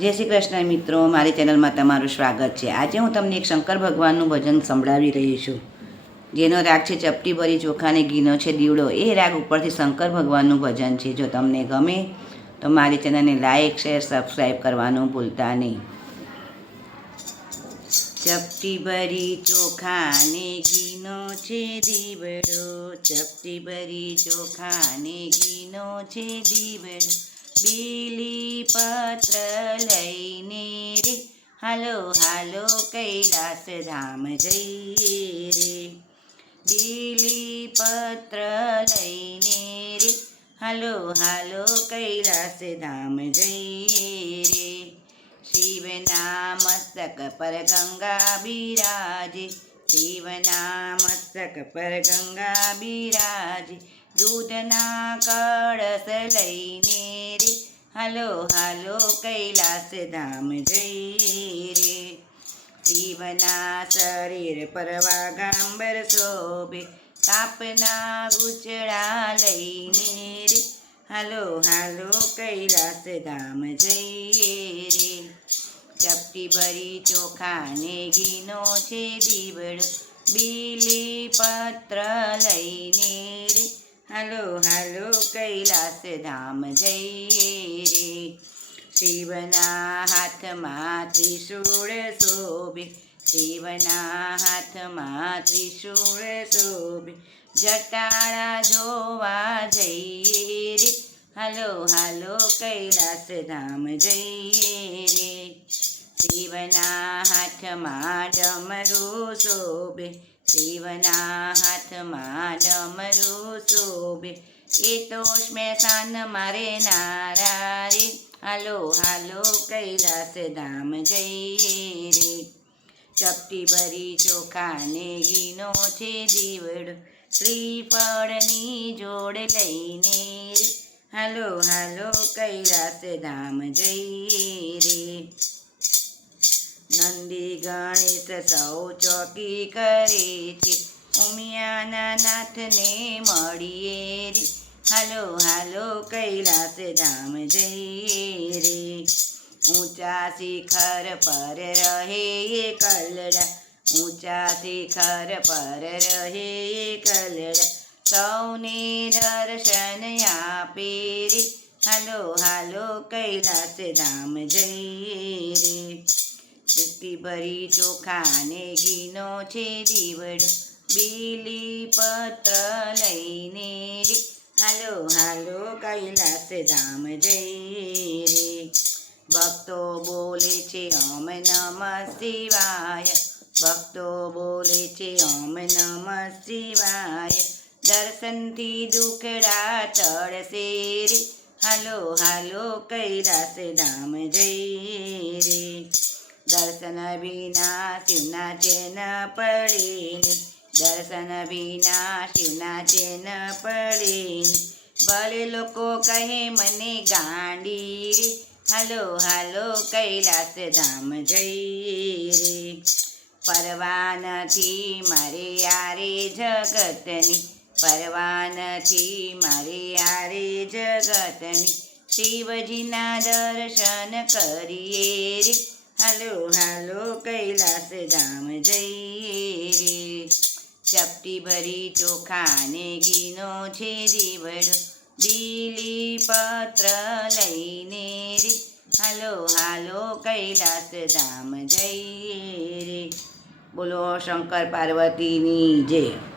જય શ્રી કૃષ્ણ મિત્રો, મારી ચેનલમાં તમારું સ્વાગત છે. આજે હું તમને એક શંકર ભગવાનનું ભજન સંભળાવી રહી છું. જેનો રાગ છે ચપટી ભરી ચોખાને ઘીનો છે દીવડો. એ રાગ ઉપરથી શંકર ભગવાનનું ભજન છે. જો તમને ગમે, તો મારી ચેનલને લાઇક શેર સબસ્ક્રાઈબ કરવાનું ભૂલતા નહીં. ચપટી ભરી ચોખાને ઘીનો છે દીવડો. ચપટી ભરી ચોખાને ઘીનો છે દીવડો. બીલી પત્ર લઈને રે. હાલો હાલો કૈલાસ ધામ જઈએ રે. બીલી પત્ર લઈને રે. હાલો હાલો કૈલાસ ધામ જઈએ રે. શિવના મસ્તક પર ગંગા બિરાજે શિવના મસ્તક પર ગંગા બિરાજે દૂધના કળશ લઈને રે. હાલો હાલો, કૈલાસ ધામ જઈ રે. શિવના શરીર પરવા ગાંબર શોભે કાપના ગુચડા લઈને રે. હાલો હાલો, કૈલાસ ધામ જઈએ રે. ચપટી ભરી ચોખાને ઘીનો છે દીવડો, બીલી પત્ર લઈને રે. હાલો હાલો, કૈલાસ ધામ જઈએ રે. શિવના હાથમાં ત્રિશૂળ શોભે, શિવના હાથમાં ત્રિશૂળ શોભે. જટાળા જોવા જઈએ રે. હલો, હાલો, કૈલાસ ધામ જઈએ રે. શિવના હાથમાં ડમરું શોભે શિવના હાથમાં ડમરું શોભે એ તો સ્મશાન મારે નારા રે હાલો હાલો, કૈલાસ ધામ જઈએ રે. ચપટી ભરી ચોખાને ઘીનો છે દીવડો. શ્રીફળની જોડ લઈને હાલો હાલો, કૈલાસ ધામ જઈએ રે. નંદી ગણિત સૌ ચોકી કરે છે. ઉમિયાના નાથને મળીએ રે. હાલો હાલો, કૈલાસ ધામ જઈએ રે. ઊંચા શિખર પર રહે એ કલડા. ઊંચા શિખર પર રહે એ કલડા. સૌને દર્શન આપે રે. હાલો હાલો, કૈલાસ ધામ જઈએ રે. ચુટ્ટી ભરી ચોખાને ઘીનો છે દીવડો બીલી પત્ર લઈને રે. હાલો હાલો, કૈલાસ ધામ જઈ રે. ભક્તો બોલે છે, ઓમ નમ શિવાય. ભક્તો બોલે છે, ઓમ નમ શિવાય. દર્શનથી દુખડા ટળશે રે. હાલો હાલો, કૈલાસ ધામ જઈએ રે દર્શન વિના શિવના ચેન પડીને, દર્શન વિના શિવના ચેન પડીને. ભલે લોકો કહે મને ગાંડી રે, હાલો હાલો કૈલાસ ધામ જઈ રે. પરવા નથી મારે યારે જગતની, પરવા નથી મારે યારે જગતની. શિવજીના દર્શન કરીએ રે. હાલો હાલો, કૈલાસ ધામ જઈએ રે. ચપટી ભરી ચોખાને ઘીનો છે દીવડો, બીલી પત્ર લઈને રે. હાલો હાલો, કૈલાસ ધામ જઈએ રે. બોલો, શંકર પાર્વતીની જય.